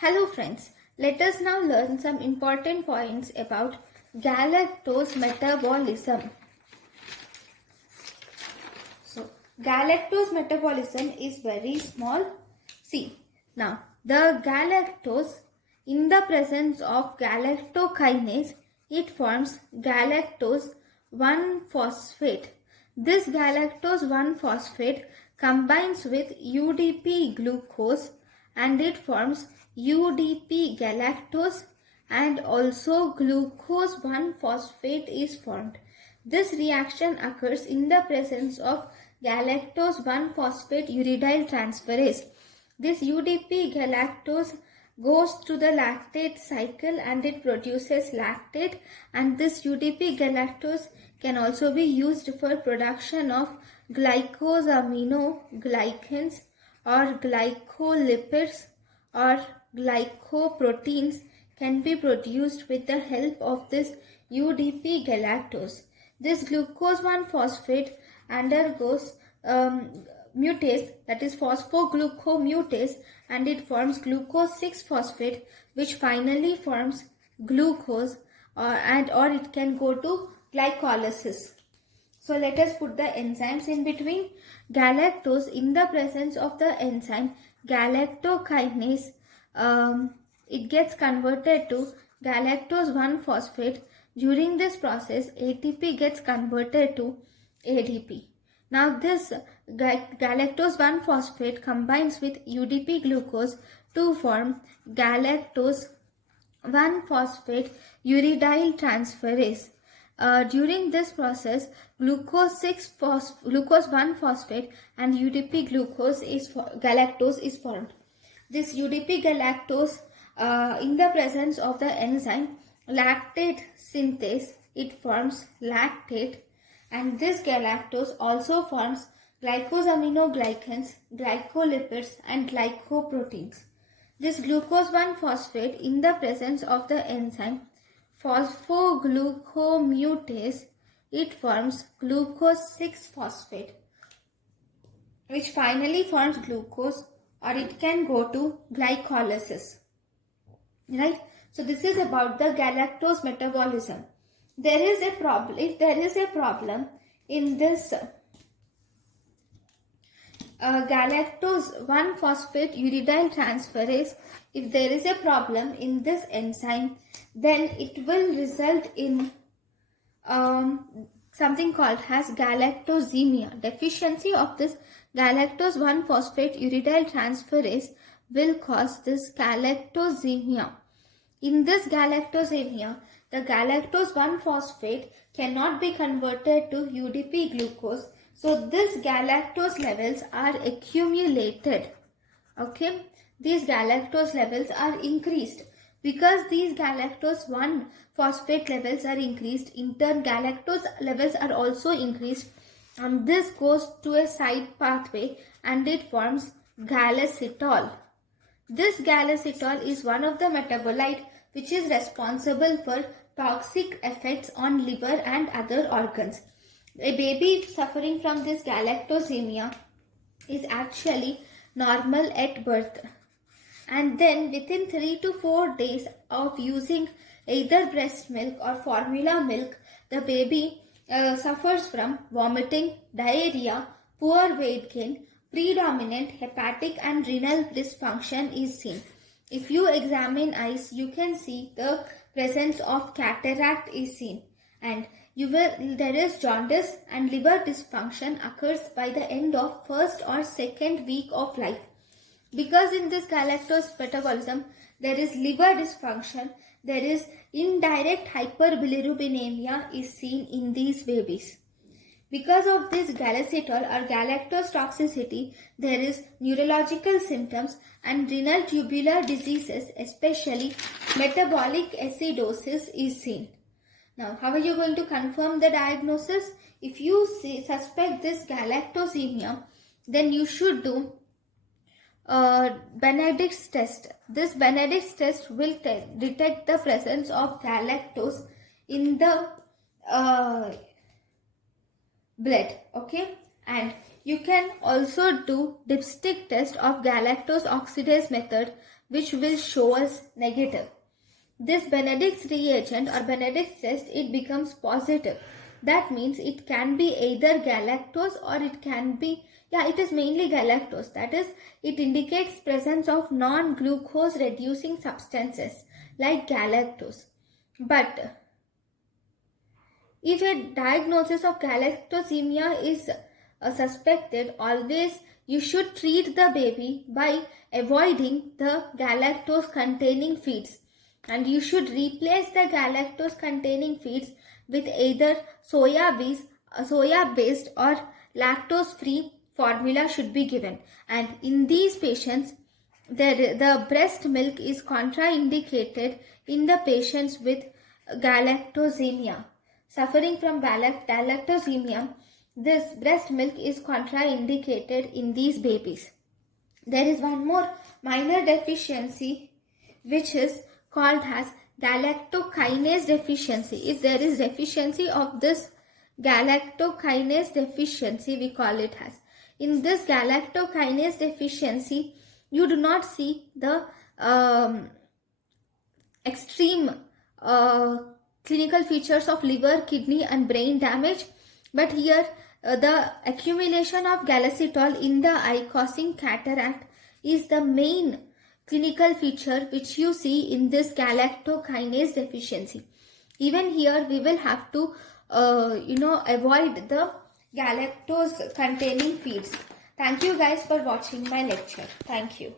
Hello friends, let us now learn some important points about galactose metabolism. So, galactose metabolism is very small. See, now the galactose, in the presence of galactokinase, it forms galactose 1-phosphate. This galactose 1-phosphate combines with UDP glucose and it forms UDP galactose, and also glucose 1-phosphate is formed. This reaction occurs in the presence of galactose 1-phosphate uridyl transferase. This UDP galactose goes to the lactate cycle and it produces lactate, and this UDP galactose can also be used for production of glycosaminoglycans or glycolipids or glycoproteins can be produced with the help of this UDP galactose. This glucose 1-phosphate undergoes mutase, that is phosphoglucomutase, and it forms glucose 6-phosphate, which finally forms glucose, or it can go to glycolysis. So let us put the enzymes in between. Galactose, in the presence of the enzyme galactokinase, it gets converted to galactose 1-phosphate. During this process, ATP gets converted to ADP. Now this galactose 1-phosphate combines with UDP glucose to form galactose 1-phosphate uridyl transferase. During this process, glucose 1-phosphate and UDP galactose is formed. This UDP galactose, in the presence of the enzyme lactate synthase, it forms lactate, and this galactose also forms glycosaminoglycans, glycolipids, and glycoproteins. This glucose 1-phosphate, in the presence of the enzyme phosphoglucomutase, it forms glucose 6-phosphate, which finally forms glucose, or it can go to glycolysis. Right? So this is about the galactose metabolism. There is a problem. If there is a problem in this galactose 1-phosphate uridyl transferase, if there is a problem in this enzyme, then it will result in something called as galactosemia. Deficiency of this galactose 1-phosphate uridyl transferase will cause this galactosemia. In this galactosemia, the galactose 1-phosphate cannot be converted to UDP glucose. So this galactose levels are accumulated. Okay, these galactose levels are increased. Because these galactose 1-phosphate levels are increased, in turn galactose levels are also increased, and this goes to a side pathway and it forms galacitol. This galacitol is one of the metabolite which is responsible for toxic effects on liver and other organs. A baby suffering from this galactosemia is actually normal at birth, and then within 3 to 4 days of using either breast milk or formula milk, the baby suffers from vomiting, diarrhea, poor weight gain, predominant hepatic and renal dysfunction is seen. If you examine eyes, you can see the presence of cataract is seen, and there is jaundice, and liver dysfunction occurs by the end of first or second week of life. Because in this galactose metabolism, there is liver dysfunction, there is indirect hyperbilirubinemia is seen in these babies. Because of this galacitol or galactose toxicity, there is neurological symptoms and renal tubular diseases, especially metabolic acidosis is seen. Now, how are you going to confirm the diagnosis? If you suspect this galactosemia, then you should do Benedict's test. This Benedict's test will detect the presence of galactose in the blood. Okay, and you can also do dipstick test of galactose oxidase method, which will show us negative. This Benedict's reagent or Benedict's test, it becomes positive. That means it can be either galactose or it can be, it is mainly galactose. That is, it indicates presence of non-glucose reducing substances like galactose. But if a diagnosis of galactosemia is suspected, always you should treat the baby by avoiding the galactose containing feeds, and you should replace the galactose containing feeds with either soya-based or lactose-free formula should be given. And in these patients, the breast milk is contraindicated in the patients with galactosemia. Suffering from galactosemia, this breast milk is contraindicated in these babies. There is one more minor deficiency which is called as galactokinase deficiency. If there is deficiency of this galactokinase deficiency, we call it as. In this galactokinase deficiency, you do not see the extreme clinical features of liver, kidney and brain damage, but here the accumulation of galactitol in the eye causing cataract is the main clinical feature which you see in this galactokinase deficiency. Even here we will have to avoid the galactose containing feeds. Thank you guys for watching my lecture. Thank you.